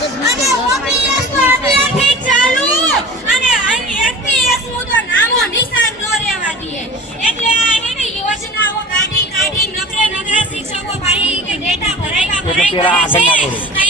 અને ઓપીએસ તો અત્યારથી જ ચાલુ અને એફપીએસ નું તો નામો નિશાન ન રહેવા દે એટલે આ એને યોજનાઓ કાઢી નકરા શિક્ષકો ભાઈ કે ડેટા ભરાયા છે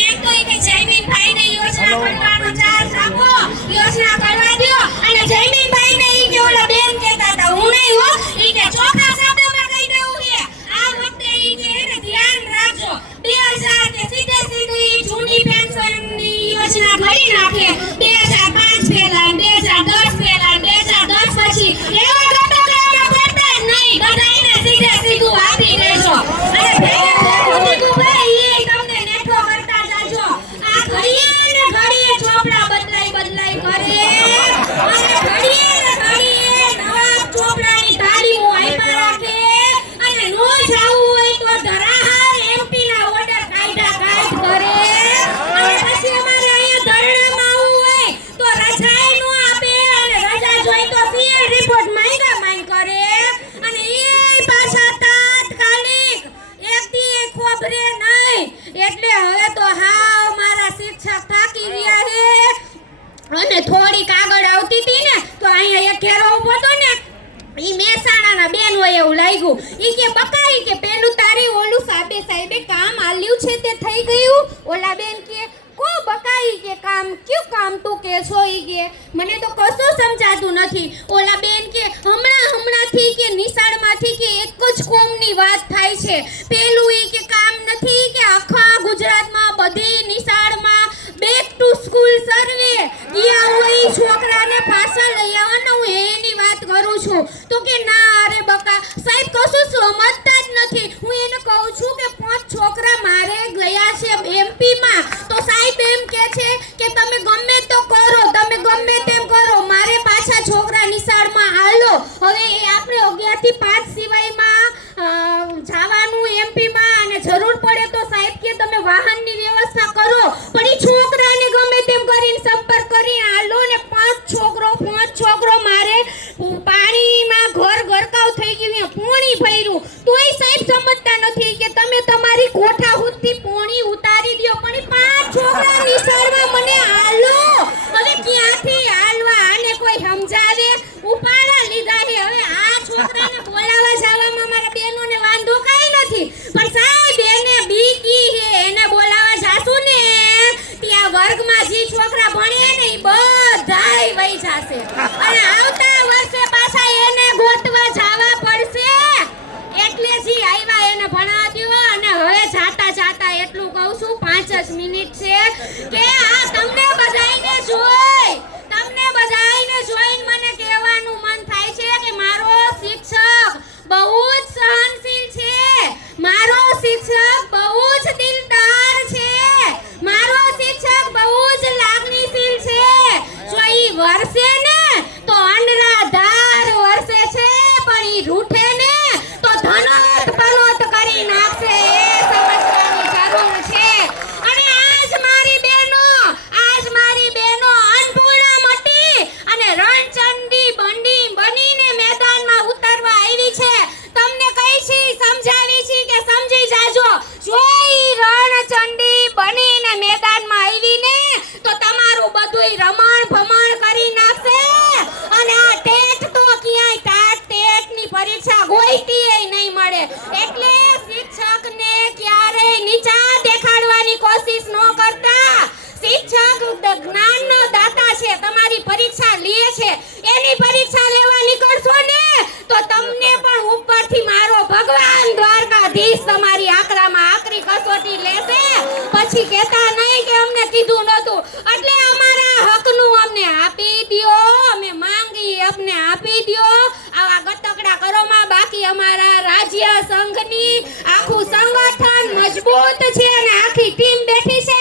એક તો કે જયમીનભાઈ ને યોજના કરવાનો ચાર્જ આપો યોજના કરવા દો અને જયમીનભાઈ ને ઈ કે ઓલા બેન કહેતા હતા હું નહીં હો ઈ કે ચોખા શબ્દમાં કહી દેવું છે આ વખતે ઈ કે એને ધ્યાન રાખજો 2000 કે સીધી જૂની પેન્શન ની યોજના કરી નાખે 2005 પહેલા 2010 પહેલા 2010 પછી એવા ગટોકરામાં પડતા જ નહીં બધાયને સીધું આપી દેજો અને ભાઈ તમને નેઠો કરતા જાજો આ ઘડીએ ચોપડા બદલાઈ કરે અને ઘડીએ નવા ચોપડાની તારીખો આપ્યા રાખે અને નો જાવું હોય તો ધરાહાર એમપી ના ઓર્ડર કાઢ કરે અને પછી અમારે અહીંયા ધરણામાં આવવું હોય તો રજાઈ નો આપે અને રજા જોઈ તો સીએલ રિપોર્ટ માંગ કરે અને એ પાછા તાત્કાલિક એકથી ખોબરે નહીં એટલે હવે તો હાવ મારા શિક્ષક થાકી ગયા છે અને થોડીક આગળ આવતી હતી ને તો અહીંયા એક ઘેરો ઉભો હતો ને ઈ મહેસાણાના બેન હોય એવું લાગ્યું ઈ કે બકાઈ કે પેલું તારી ઓલું સાહેબે કામ આલ્યું છે તે થઈ ગયું ઓલા બેન કે કો બકાઈ કે કામ ક્યું કામ તું કે છો ઈ કે મને તો કશું સમજાતું નથી ઓલા બેન કે હમણાંથી કે નિશાળમાંથી કે એક જ કોમની વાત થાય છે પેલું ઈ કે કામ નથી કે આખા ગુજરાતમાં બધી નિશાળમાં બેક ટુ સ્કૂલ સર્વે ગયા હોય છોકરાને પાછા લઈ આવવાનો હું એની વાત કરું છું તો કે ના અરે બકા સાહેબ કશું સમજતા જ નથી હું એને કહું છું કે 5 છોકરા મારે ગયા છે એમપી માં તો સાહેબ એમ કહે છે કે તમે ગમે તો કરો તમે ગમે તેમ કરો મારે પાછા છોકરા નિશાળમાં હાલો હવે એ આપણે 11 થી 5 સિવાયમાં જવાનું એમપી માં અને જરૂર પડે તો સાહેબ કે તમે વાહનની વ્યવસ્થા કરો પણ એ છોકરાને ગમે તેમ કરીને સંપર્ક કરી હાલો ને 5 છોકરો મારે પાણીમાં ગરકાવ થઈ ગયું પોણી ભર્યું તોય સાહેબ સમજતા નથી કે તમે તમારી કોઠા હુદથી પોણી ઉતારી દો પણ 5 છોકરા નિશાળમાં મને હાલો હવે ક્યાંથી હાલવા આને કોઈ સમજાવે ઉપાડા લીધા છે હવે આ છોકરાને બોલાવવા જવામાં મારા બેનોને વાંધો કાઈ નથી પણ સાહેબ એને બીકી છે એને બોલાવવા જાસુ ને ત્યાં વર્ગમાં જે છોકરા ભણે ને ઈ બધાય વઈ જાશે અને આવતા વર્ષે પાછા એને ગોતવા જવા પડશે એટલે જી આવ્યા એને ભણા દ્યો અને હવે જાતા એટલું કહું છું 5 જ મિનિટ છે કે આ તમને બધાયને જોઈને મને કહેવાનું મન થાય છે કે મારો શિક્ષક બહુ જ સહનશીલ છે મારો શિક્ષક બહુ જ દિલદાર છે મારો શિક્ષક બહુ જ લાગણીશીલ છે જો ઈ વરસે ને તો અનરાધાર વરસે છે પણ ઈ રૂઠે ને તો ધનોત પનોત કરી નાખશે એ સમજવાની જરૂર છે અને આજ મારી બહેનો અન્નપૂર્ણા મટી અને રણચંડી બનીને મેદાનમાં ઉતરવા આવી છે તમને કહી છી સમજાવી છી કે સમજી જાજો જો ઈ રણચંડી બનીને મેદાનમાં આવીને તો તમારું બધુંય રમણ ભમણ કરી નાખશે અને આ ટેટ તો ક્યાંય ટેટની પરીક્ષા ગોઈતીય નહીં મળે એટલે શિક્ષકને ક્યારેય નીચા દેખાડવાની કોશિશ ન કરતા શિક્ષક જ્ઞાનનો દાતા છે તમારી પરીક્ષા લે છે એની પરીક્ષા લેવા નીકળશો ને તો તમને પણ ઉપરથી મારો ભગવાન દ્વારકાધીશ તમારી આકરામાં આકરી કસોટી લેશે પછી કહેતા નહીં કે અમને કીધું નહોતું એટલે અમારા હકનું અમને આપી દ્યો અમે માંગી અમને આપી દ્યો આવા ગટકડા કરોમાં બાકી અમારા રાજ્ય સંઘની આખું સંગઠન મજબૂત છે અને આખી ટીમ બેઠી છે